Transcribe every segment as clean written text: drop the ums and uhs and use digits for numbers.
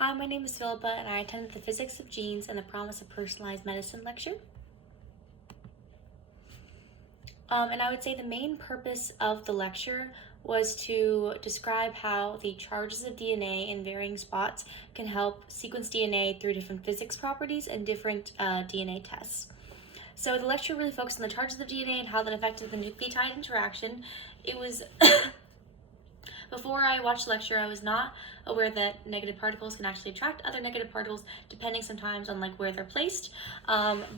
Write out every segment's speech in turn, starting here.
Hi, my name is Philippa, and I attended the Physics of Genes and the Promise of Personalized Medicine lecture. And I would say the main purpose of the lecture was to describe how the charges of DNA in varying spots can help sequence DNA through different physics properties and different DNA tests. So the lecture really focused on the charges of DNA and how that affected the nucleotide interaction. It was Before I watched the lecture, I was not aware that negative particles can actually attract other negative particles, depending sometimes on where they're placed.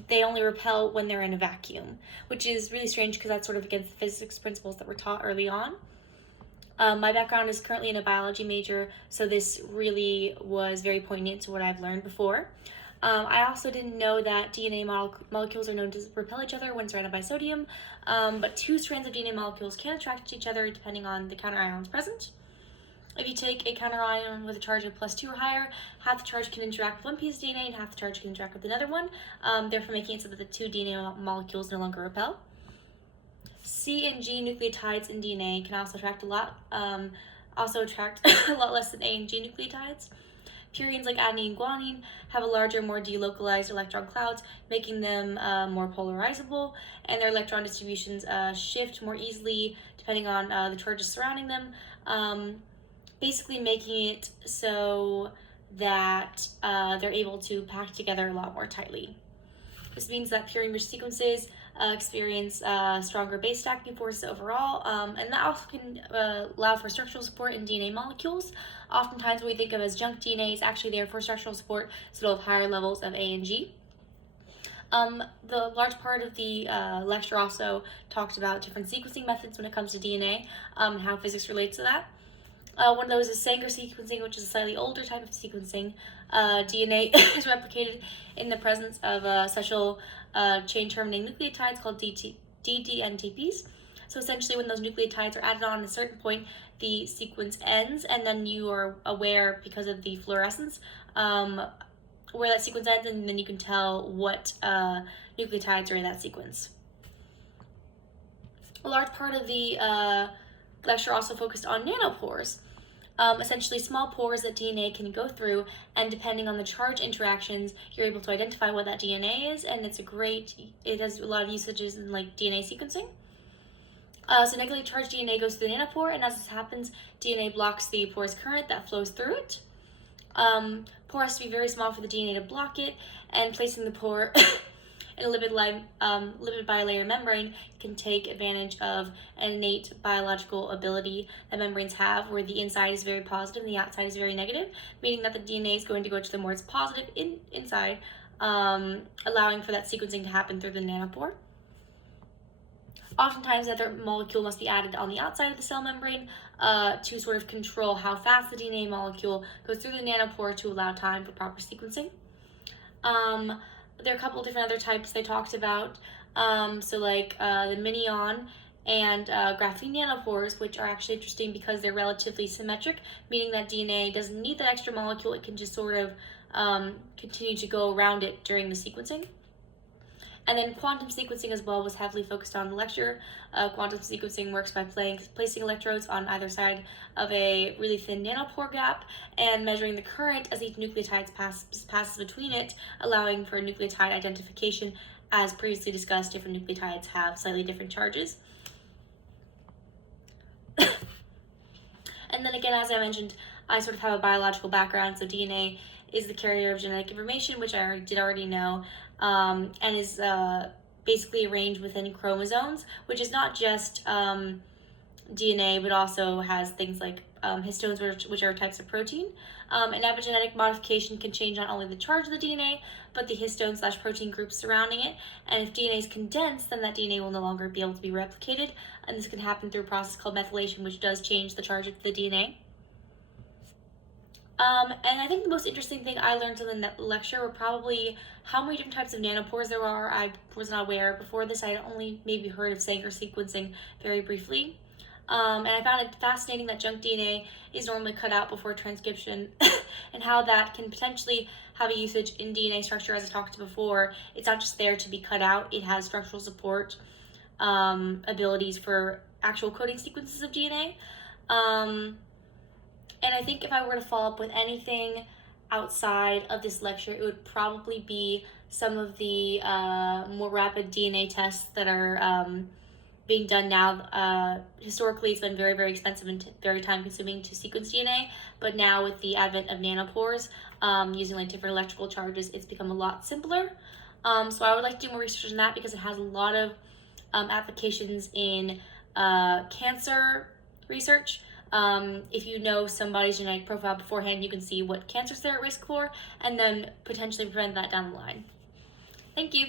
They only repel when they're in a vacuum, which is really strange because that's sort of against the physics principles that were taught early on. My background is currently in a biology major, so this really was very poignant to what I've learned before. I also didn't know that DNA molecules are known to repel each other when surrounded by sodium, but two strands of DNA molecules can attract each other depending on the counterions present. If you take a counterion with a charge of +2 or higher, half the charge can interact with one piece of DNA and half the charge can interact with another one, therefore making it so that the two DNA molecules no longer repel. C and G nucleotides in DNA can also attract a lot less than A and G nucleotides. Purines like adenine and guanine have a larger, more delocalized electron clouds, making them more polarizable, and their electron distributions shift more easily depending on the charges surrounding them, basically making it so that they're able to pack together a lot more tightly. This means that purine-rich sequences experience stronger base stacking forces overall, and that also can allow for structural support in DNA molecules. Oftentimes what we think of as junk DNA is actually there for structural support, so it'll have higher levels of A and G. The large part of the lecture also talked about different sequencing methods when it comes to DNA, and how physics relates to that. One of those is Sanger sequencing, which is a slightly older type of sequencing. DNA is replicated in the presence of special chain-terminating nucleotides called ddNTPs. So essentially, when those nucleotides are added on at a certain point, the sequence ends, and then you are aware, because of the fluorescence, where that sequence ends, and then you can tell what nucleotides are in that sequence. A large part of the lecture also focused on nanopores, essentially small pores that DNA can go through, and depending on the charge interactions, you're able to identify what that DNA is, and it has a lot of usages in DNA sequencing. So negatively charged DNA goes through the nanopore, and as this happens, DNA blocks the porous current that flows through it. Pore has to be very small for the DNA to block it, and placing the pore in a lipid bilayer membrane can take advantage of an innate biological ability that membranes have, where the inside is very positive and the outside is very negative, meaning that the DNA is going to go to the more positive inside, allowing for that sequencing to happen through the nanopore. Oftentimes, another molecule must be added on the outside of the cell membrane to sort of control how fast the DNA molecule goes through the nanopore to allow time for proper sequencing. There are a couple different other types they talked about, the Minion and graphene nanopores, which are actually interesting because they're relatively symmetric, meaning that DNA doesn't need that extra molecule. It can just sort of continue to go around it during the sequencing. And then quantum sequencing as well was heavily focused on the lecture. Quantum sequencing works by placing electrodes on either side of a really thin nanopore gap and measuring the current as each nucleotide passes between it, allowing for nucleotide identification. As previously discussed, different nucleotides have slightly different charges. And then again, as I mentioned, I sort of have a biological background, so DNA is the carrier of genetic information, which I already know, and is basically arranged within chromosomes, which is not just DNA, but also has things like histones, which are types of protein. And epigenetic modification can change not only the charge of the DNA, but the histone/protein groups surrounding it. And if DNA is condensed, then that DNA will no longer be able to be replicated. And this can happen through a process called methylation, which does change the charge of the DNA. And I think the most interesting thing I learned in the lecture were probably how many different types of nanopores there are. I was not aware before this. I had only maybe heard of Sanger sequencing very briefly. And I found it fascinating that junk DNA is normally cut out before transcription and how that can potentially have a usage in DNA structure. As I talked before, it's not just there to be cut out. It has structural support abilities for actual coding sequences of DNA. And I think if I were to follow up with anything outside of this lecture, it would probably be some of the more rapid DNA tests that are being done now. Historically, it's been very, very expensive and very time consuming to sequence DNA, but now with the advent of nanopores, using like different electrical charges, it's become a lot simpler. So I would like to do more research on that because it has a lot of applications in cancer research. If you know somebody's genetic profile beforehand, you can see what cancers they're at risk for and then potentially prevent that down the line. Thank you.